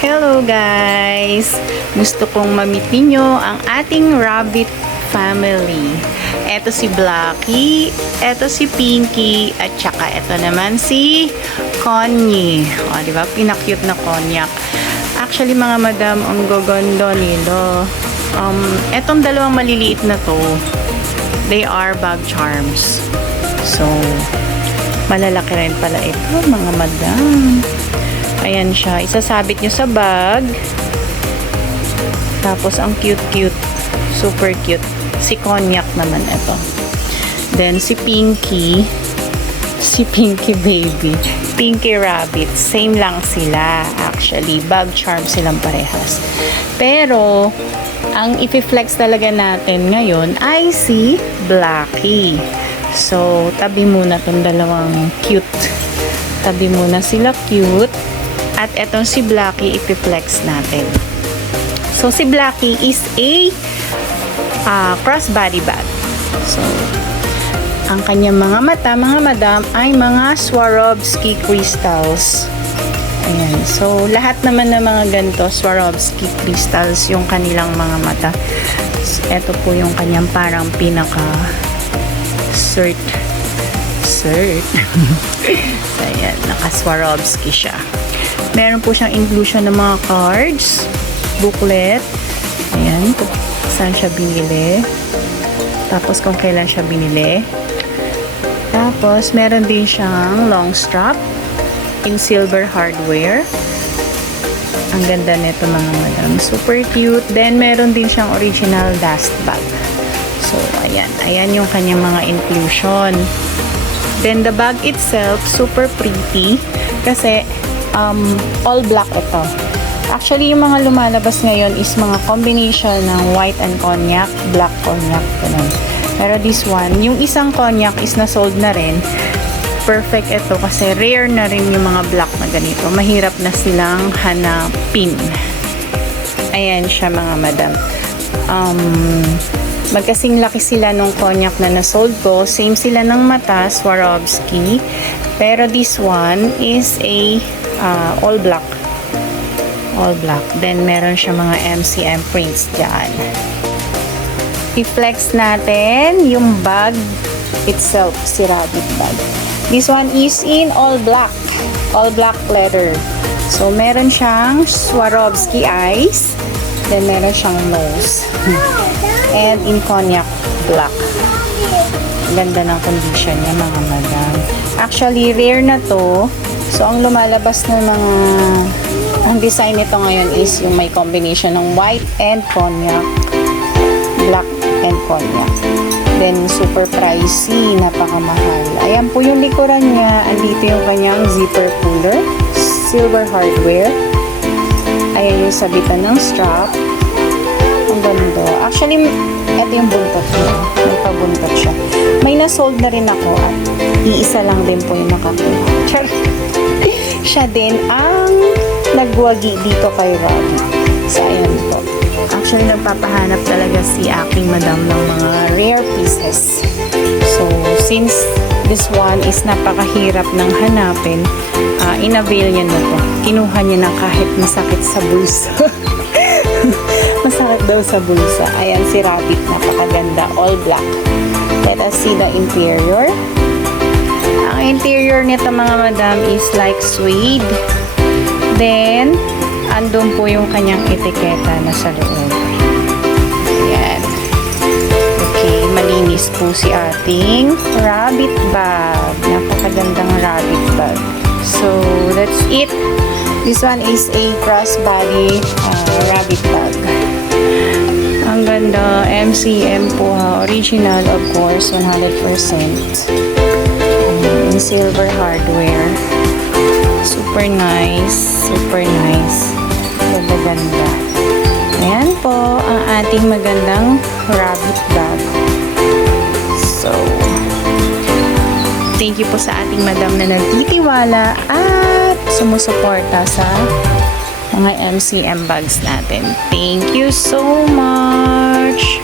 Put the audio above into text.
Hello guys! Gusto kong ma-meet ninyo ang ating rabbit family. Ito si Blackie, ito si Pinky, at saka ito naman si Connie. O, diba? Pinakute na konyak. Actually, mga madam, ang gaganda nila. Etong dalawang maliliit na to, they are bag charms. So, malalaki rin pala ito, mga madam. Ayan siya. Isasabit nyo sa bag. Tapos, ang cute-cute. Super cute. Si Konyak naman ito. Then, si Pinky. Si Pinky baby. Pinky rabbit. Same lang sila. Actually, bag charm silang parehas. Pero, ang ipiflex talaga natin ngayon ay si Blackie. So, tabi muna tong dalawang cute. Tabi muna sila cute. At etong si Blackie, ipiflex natin. So, si Blackie is a crossbody bag. So, ang kanyang mga mata, mga madam, ay mga Swarovski crystals. Ayan. So, lahat naman ng mga ganito, Swarovski crystals, yung kanilang mga mata. So, ito po yung kanyang parang pinaka-cert. So, ayan. Naka-Swarovski siya. Meron po siyang inclusion ng mga cards, booklet, ayan, kung saan siya binili, tapos kung kailan siya binili. Tapos, meron din siyang long strap in silver hardware. Ang ganda nito, mga madam. Super cute. Then, meron din siyang original dust bag. So, ayan. Ayan yung kanyang mga inclusion. Then, the bag itself, super pretty. Kasi, all black ito. Actually, yung mga lumalabas ngayon is mga combination ng white and cognac, black cognac, ganun. Pero this one, yung isang cognac is na-sold na rin. Perfect ito kasi rare na rin yung mga black na ganito. Mahirap na silang hanapin. Ayan siya, mga madam. Magkasing laki sila nung cognac na na-sold ko. Same sila ng mata, Swarovski. Pero this one is a all black. All black. Then, meron siya mga MCM prints dyan. I-flex natin yung bag itself, si rabbit bag. This one is in all black. All black leather. So, meron siyang Swarovski eyes. Then, meron siyang nose. And in cognac black. Ganda ng condition niya, mga madam. Actually, rare na to. So, ang lumalabas ng mga ang design nito ngayon is yung may combination ng white and cognac, black and cognac. Then, super pricey, napakamahal. Ayan po yung likuran niya. Andito yung kanyang zipper puller, silver hardware. Ayan yung sabitan ng strap. Ang ganda. Actually, ito yung buntot niya. May pabuntot siya. May na-sold na rin ako at iisa lang din po yung nakakuha. Siya din ang nagwagi dito kay Robbie. So, ayan po. Actually, nagpapahanap talaga si aking madam ng mga rare pieces. So, since this one is napakahirap ng hanapin, in-avail niya na to. Kinuha niya na kahit masakit sa bulsa. Masakit daw sa bulsa. Ayan si Rabbit, napakaganda. All black. Let us see the interior. Ang interior nito, mga madam, is like suede. Then, andun po yung kanyang etiketa na sa loob. Ayan. Okay, malinis po si ating rabbit bag. Napakagandang rabbit bag. So, that's it. This one is a crossbody rabbit bag. Ang ganda. MCM po ha. Original, of course, 100%. In silver hardware. Super nice. Super nice. Ganda-ganda. Ayan po ang ating magandang rabbit bag. So, thank you po sa ating madam na nagtitiwala at sumusuporta sa mga MCM bags natin. Thank you so much!